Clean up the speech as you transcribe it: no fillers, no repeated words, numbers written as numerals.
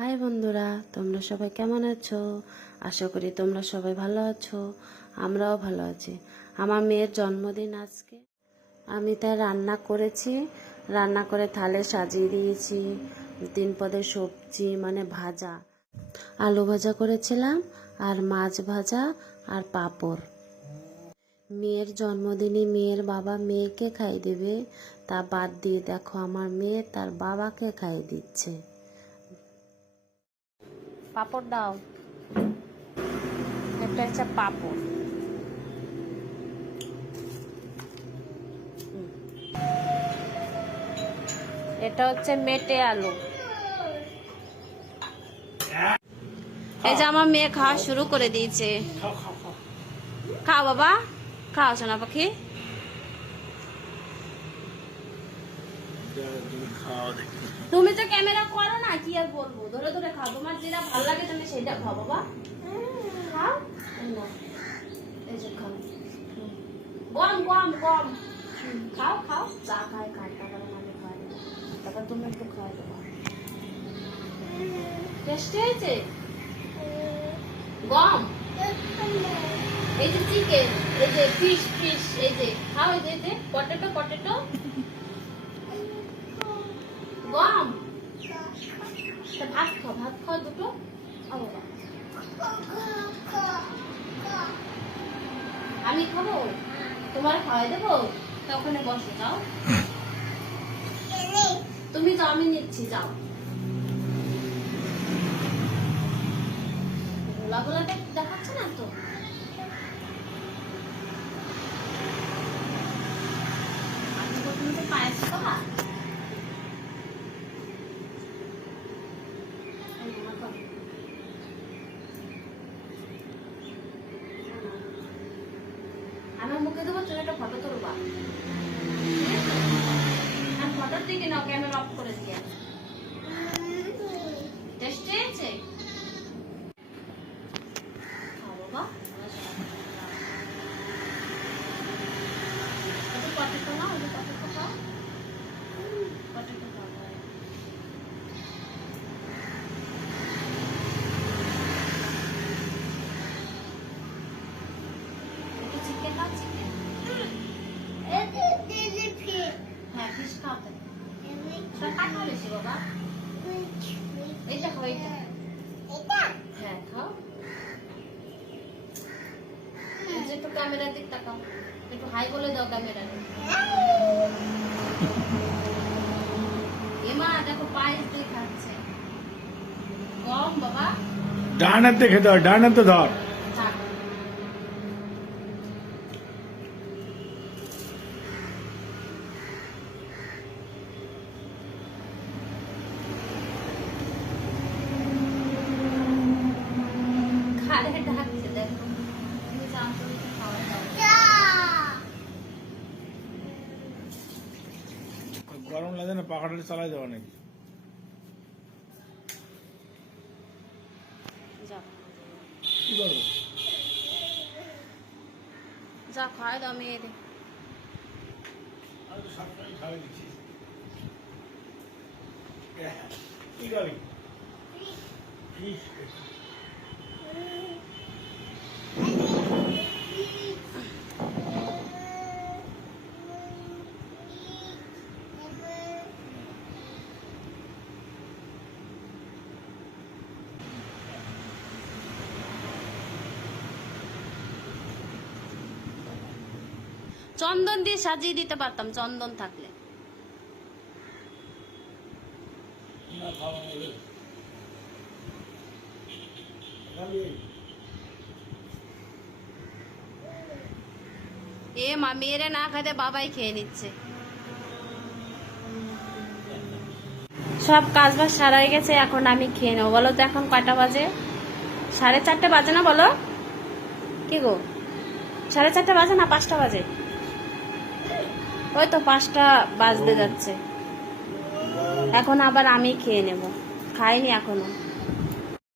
High বন্ধুরা, তোমরা সবাই কেমন আছো? আশা করি তোমরা সবাই ভালো আছো। আমরাও ভালো আছি। আমার মেয়ের জন্মদিন আজকে, আমি তাই রান্না করেছি। রান্না করে থালে সাজিয়ে দিয়েছি 3 পদের সবজি, মানে ভাজা, আলু ভাজা করেছিলাম, আর মাছ ভাজা, আর পাঁপড়। মেয়ের জন্মদিনে মেয়ের বাবা মেয়েকে খাইয়ে দেবে, তা বাদ দিয়ে দেখো আমার মেয়ে তার বাবাকে খাইয়ে দিচ্ছে। পাঁপড় দাও, একটা হচ্ছে পাঁপড়। এটা হচ্ছে মেটে আলু। এই যে আমার মেয়ে খাওয়া শুরু করে দিয়েছে। খাও বাবা, খাও সোনা পাখি। তুমি তো ক্যামেরা করো না, কি আর বলবো, ধরে ধরে খাও, তোমার যেটা ভালো লাগে তুমি সেটা খাও বাবা। খাও, এই যে খাও, গম গম গম খাও খাও, চা খায় খায়, তারপরে আমি খাওয়াই দেবো, তারপর তুমি একটু খাওয়াই দেবো। টেস্টি হয়েছে গম। এই যে চিকেন, এই যে ফিশ ফিশ, এই যে খাও, এই যে পটেটো পটেটো, গম। ভাত খাও, ভাত খাও দুটো। আমি খাবো, তোমার খাওয়াই দেবো, তা ওখানে বসে যাও। তুমি যাও, আমি নিচ্ছি, যাও। গোলা গোলাটা দেখাচ্ছে না তো। আমি প্রথমে তো পায়েস খাবা। আমার মুখে দেবো, তুমি একটা ফটো তুলবা। আর ফটোর দিকে নাও, ক্যামেরা অফ করে দিয়ে। টেস্টি হয়েছে, খাও বাবা। পটেটো নাও, পটেটো খাও, পটেটো খাও। একটু চিকেন খাও, চিকেন। হ্যাঁ, ফিশ খাও তো। কাটা বেশি বাবা। এইটা খাও, এইটা। হ্যাঁ খাও। একটু ক্যামেরার দিক তাকাও, একটু হাই বলে দাও ক্যামেরা। এমা দেখো পায়েস দিয়ে খাচ্ছে গম বাবা। ডান হাতে খেতে হয়, ডান হাতে ধর। গরম লাগে না, পাখাটা চালাই দেওয়া নাকি? কি করবো? যা খাওয়াই দাও মেয়ের। আমি তো সবসময় খাওয়াই দিচ্ছি। কি খাবি? ফিশ। চন্দন দিয়ে সাজিয়ে দিতে পারতাম, চন্দন থাকলে। না খাওয়া নেই। খাবি? এ মা, মেয়েরে না খাইতে বাবাই খেয়ে নিচ্ছে। সব কাজ বাজ সারা হয়ে গেছে, এখন আমি খেয়ে নেবো। বলো তো এখন কয়টা বাজে? 4:30 বাজে না? বলো কি গো, 4:30 বাজে না 5টা বাজে? ওই তো 5টা বাজতে যাচ্ছে। এখন আবার আমি খেয়ে নেব, খাইনি এখনো।